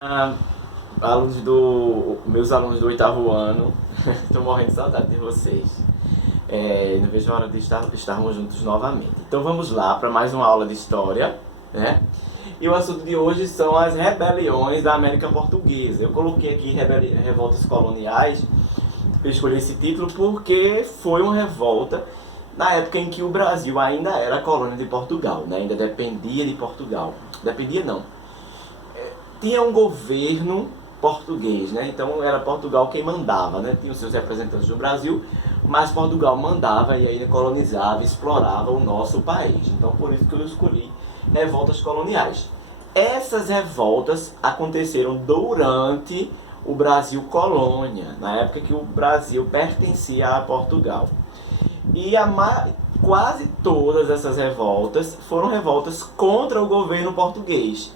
Ah, meus alunos do oitavo ano, estou morrendo de saudade de vocês. Não vejo a hora de estarmos juntos novamente. Então vamos lá para mais uma aula de história, né? E o assunto de hoje são as rebeliões da América Portuguesa. Eu coloquei aqui revoltas coloniais. Eu escolhi esse título porque foi uma revolta na época em que o Brasil ainda era colônia de Portugal, né? Ainda dependia de Portugal. Dependia não, tinha um governo português, né? Então era Portugal quem mandava, né? Tinha os seus representantes no Brasil, mas Portugal mandava e ainda colonizava, explorava o nosso país. Então por isso que eu escolhi revoltas coloniais. Essas revoltas aconteceram durante o Brasil colônia, na época que o Brasil pertencia a Portugal. E quase todas essas revoltas foram revoltas contra o governo português,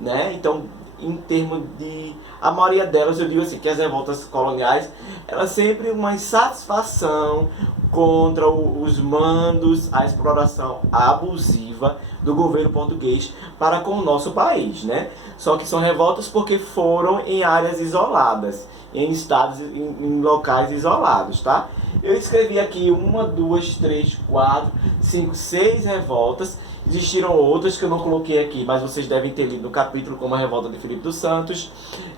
né? Então, em termos de... a maioria delas, eu digo assim, que as revoltas coloniais, elas sempre uma insatisfação contra os mandos, a exploração abusiva do governo português para com o nosso país, né? Só que são revoltas porque foram em áreas isoladas, em estados, em locais isolados, tá? Eu escrevi aqui uma, duas, três, quatro, cinco, seis revoltas. Existiram outras que eu não coloquei aqui, mas vocês devem ter lido no capítulo, como a revolta de Filipe dos Santos,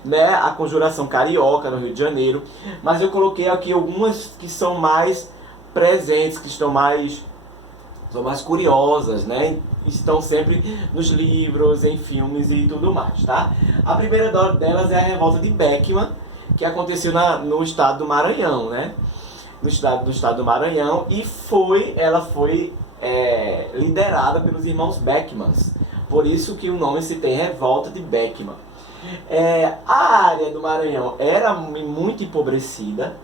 né? A Conjuração Carioca, no Rio de Janeiro. Mas eu coloquei aqui algumas que são mais presentes, que são mais curiosas, né? Estão sempre nos livros, em filmes e tudo mais, tá? A primeira delas é a revolta de Beckman, que aconteceu no estado do Maranhão, né? No estado do Maranhão, e ela foi liderada pelos irmãos Beckmans. Por isso que o nome se tem Revolta de Beckman. A área do Maranhão era muito empobrecida,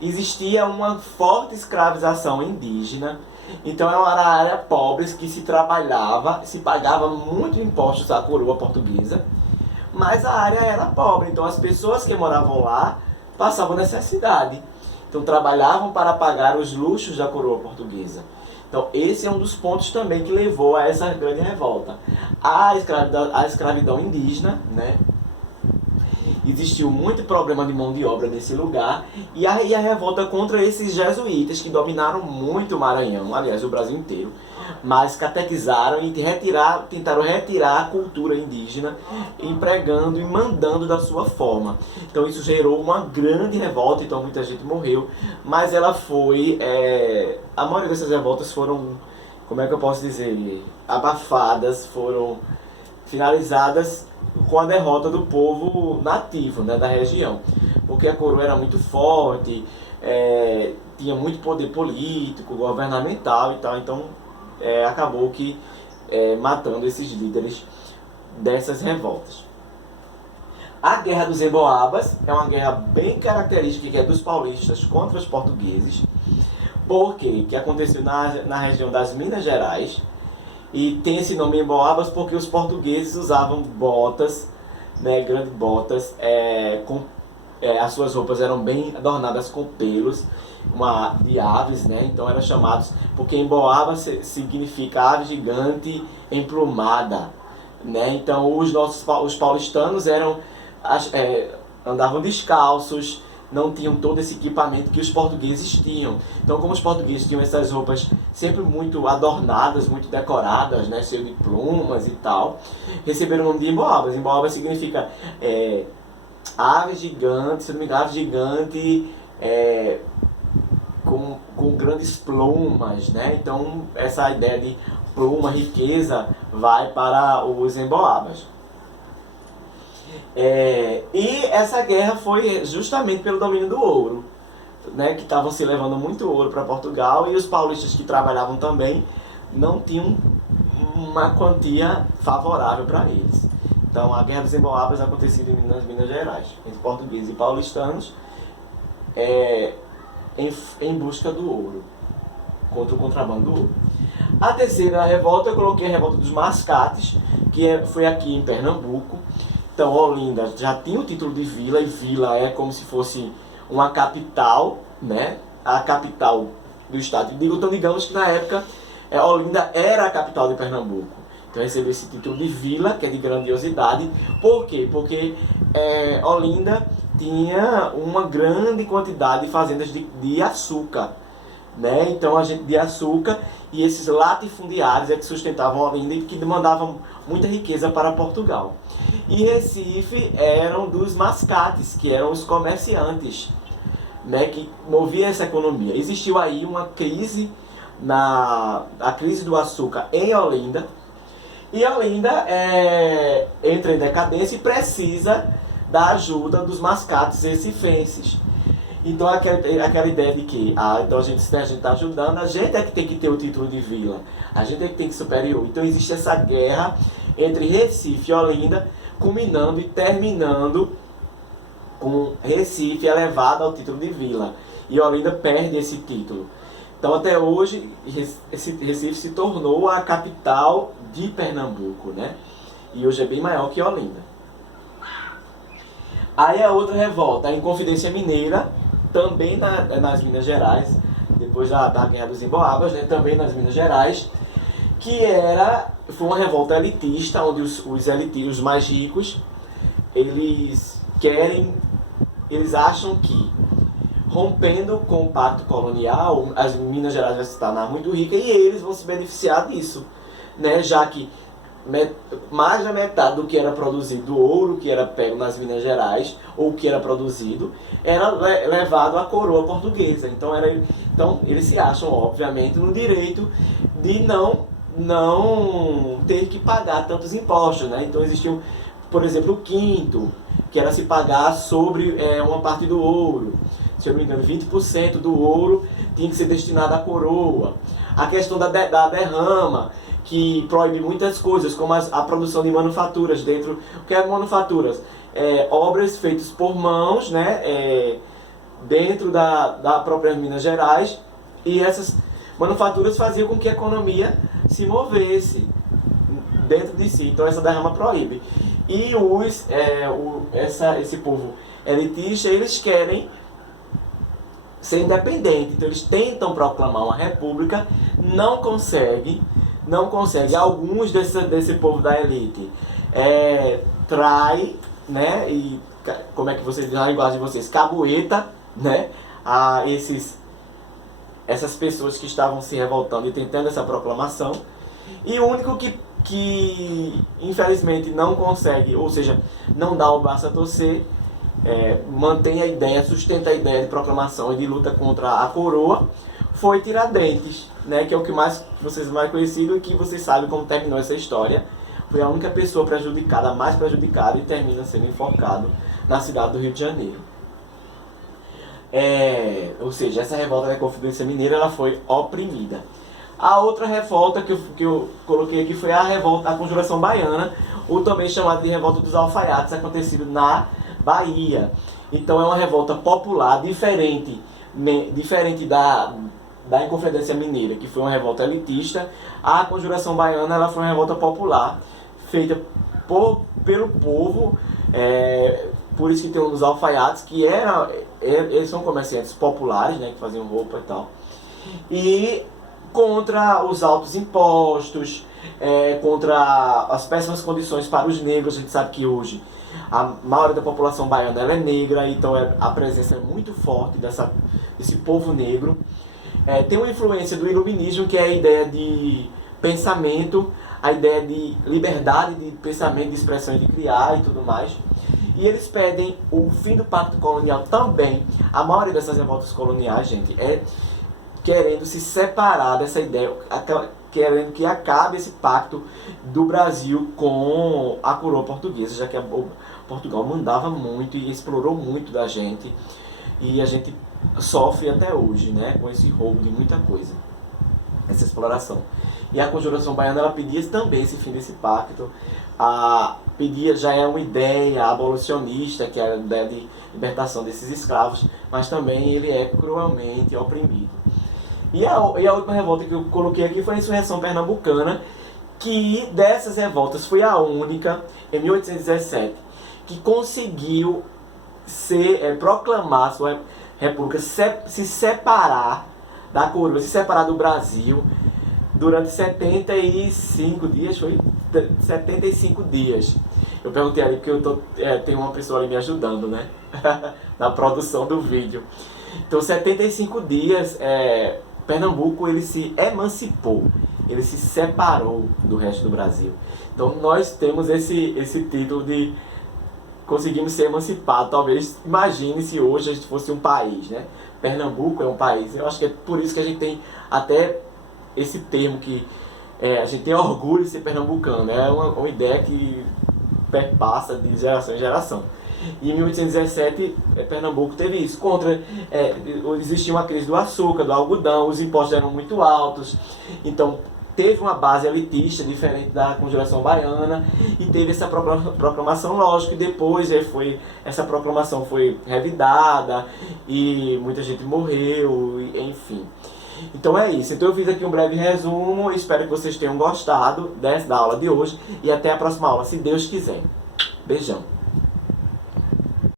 existia uma forte escravização indígena, então era uma área pobre que se trabalhava, se pagava muito impostos à coroa portuguesa, mas a área era pobre, então as pessoas que moravam lá passavam necessidade. Então trabalhavam para pagar os luxos da coroa portuguesa. Então esse é um dos pontos também que levou a essa grande revolta. A escravidão indígena, né? Existiu muito problema de mão de obra nesse lugar. E aí a revolta contra esses jesuítas que dominaram muito o Maranhão, aliás o Brasil inteiro, mas catequizaram e tentaram retirar a cultura indígena, empregando e mandando da sua forma. Então isso gerou uma grande revolta, então muita gente morreu, mas ela foi... a maioria dessas revoltas foram, como é que eu posso dizer, abafadas, foram finalizadas com a derrota do povo nativo, né, da região, porque a coroa era muito forte, tinha muito poder político, governamental e tal, então acabou que matando esses líderes dessas revoltas. A Guerra dos Emboabas é uma guerra bem característica, que é dos paulistas contra os portugueses, porque que aconteceu na região das Minas Gerais. E tem esse nome Emboabas porque os portugueses usavam botas, né, grandes botas, as suas roupas eram bem adornadas com pelos de aves, né? Então eram chamados, porque Emboaba significa ave gigante emplumada, né? Então os paulistanos andavam descalços, não tinham todo esse equipamento que os portugueses tinham. Então, como os portugueses tinham essas roupas sempre muito adornadas, muito decoradas, né, cheio de plumas e tal, receberam o nome de Emboabas. Emboabas significa ave gigante, se não me engano, ave gigante com grandes plumas, né? Então, essa ideia de pluma, riqueza, vai para os Emboabas. E essa guerra foi justamente pelo domínio do ouro, né, que estavam se levando muito ouro para Portugal, e os paulistas que trabalhavam também não tinham uma quantia favorável para eles. Então a Guerra dos Emboabas aconteceu nas Minas Gerais, entre portugueses e paulistanos, em busca do ouro, contra o contrabando do ouro. A terceira revolta, eu coloquei a revolta dos Mascates, que foi aqui em Pernambuco. Então Olinda já tinha o título de vila, e vila é como se fosse uma capital, né? A capital do estado. Então digamos que na época Olinda era a capital de Pernambuco. Então recebeu esse título de vila, que é de grandiosidade. Por quê? Porque Olinda tinha uma grande quantidade de fazendas de açúcar, né? Então de açúcar, e esses latifundiários é que sustentavam Olinda e que demandavam muita riqueza para Portugal. E Recife eram dos mascates, que eram os comerciantes, né, que movia essa economia. Existiu aí uma crise, a crise do açúcar em Olinda, e Olinda entra em decadência e precisa da ajuda dos mascates recifenses. Então aquela ideia de que então a gente está ajudando, a gente é que tem que ter o título de vila, a gente é que tem que ser superior. Então existe essa guerra entre Recife e Olinda, culminando e terminando com Recife elevado ao título de vila. E Olinda perde esse título. Então até hoje Recife se tornou a capital de Pernambuco, né? E hoje é bem maior que Olinda. Aí a outra revolta, a Inconfidência Mineira, também nas Minas Gerais, depois da Guerra dos Emboabas, né? Também nas Minas Gerais, que foi uma revolta elitista, onde os elitistas, os mais ricos, eles acham que, rompendo com o pacto colonial, as Minas Gerais vai se tornar muito rica e eles vão se beneficiar disso, né? Já que mais da metade do que era produzido, do ouro que era pego nas Minas Gerais, ou que era produzido, era levado à coroa portuguesa. Então eles se acham, obviamente, no direito de não ter que pagar tantos impostos, né? Então existiu, por exemplo, o quinto, que era se pagar sobre uma parte do ouro. Se eu não me engano, 20% do ouro tinha que ser destinado à coroa. A questão da derrama, que proíbe muitas coisas, como a produção de manufaturas dentro... O que é manufaturas? Obras feitas por mãos, né? Dentro da própria Minas Gerais, e essas manufaturas faziam com que a economia se movesse dentro de si. Então essa derrama proíbe. E esse povo elitista, eles querem ser independente. Então eles tentam proclamar uma república, não conseguem. Alguns desse povo da elite trai, né? E como é que vocês dizem na linguagem de vocês? Cabueta, né? Essas pessoas que estavam se revoltando e tentando essa proclamação. E o único que infelizmente não consegue, ou seja, não dá o braço a torcer, mantém a ideia, sustenta a ideia de proclamação e de luta contra a coroa, foi Tiradentes, né, que é o que vocês mais conhecido, e que vocês sabem como terminou essa história. Foi a única pessoa prejudicada, a mais prejudicada, e termina sendo enforcado na cidade do Rio de Janeiro. Ou seja, essa revolta da Inconfidência Mineira, ela foi oprimida. A outra revolta que eu coloquei aqui foi a Conjuração Baiana, ou também chamada de Revolta dos Alfaiates, acontecido na Bahia. Então é uma revolta popular, diferente da Inconfidência Mineira, que foi uma revolta elitista. A Conjuração Baiana, ela foi uma revolta popular, feita pelo povo, por isso que tem os alfaiates, que eles são comerciantes populares, né, que faziam roupa e tal, e contra os altos impostos, contra as péssimas condições para os negros. A gente sabe que hoje a maioria da população baiana ela é negra, então a presença é muito forte desse povo negro. Tem uma influência do iluminismo, que é a ideia de pensamento, a ideia de liberdade de pensamento, de expressão e de criar e tudo mais. E eles pedem o fim do pacto colonial também. A maioria dessas revoltas coloniais, gente, querendo se separar dessa ideia, querendo que acabe esse pacto do Brasil com a coroa portuguesa, já que Portugal mandava muito e explorou muito da gente, e a gente sofre até hoje, né, com esse roubo de muita coisa, essa exploração. E a Conjuração Baiana, ela pedia também esse fim desse pacto, já é uma ideia abolicionista, que é a ideia de libertação desses escravos, mas também ele é cruelmente oprimido. E a última revolta que eu coloquei aqui foi a Insurreição Pernambucana, que dessas revoltas foi a única, em 1817, que conseguiu proclamar sua república, se separar da coroa, se separar do Brasil durante 75 dias, foi? 75 dias. Eu perguntei ali porque tem uma pessoa ali me ajudando, né? Na produção do vídeo. Então, 75 dias, Pernambuco ele se emancipou, ele se separou do resto do Brasil. Então, nós temos esse título de conseguimos ser emancipados. Talvez, imagine se hoje a gente fosse um país, né? Pernambuco é um país. Eu acho que é por isso que a gente tem até esse termo que a gente tem orgulho de ser pernambucano. É uma ideia que perpassa de geração em geração. E em 1817, Pernambuco teve isso. Existia uma crise do açúcar, do algodão, os impostos eram muito altos. Então, teve uma base elitista diferente da Conjuração Baiana e teve essa proclamação, lógico, e depois essa proclamação foi revidada e muita gente morreu, enfim. Então é isso. Então eu fiz aqui um breve resumo, espero que vocês tenham gostado da aula de hoje e até a próxima aula, se Deus quiser. Beijão.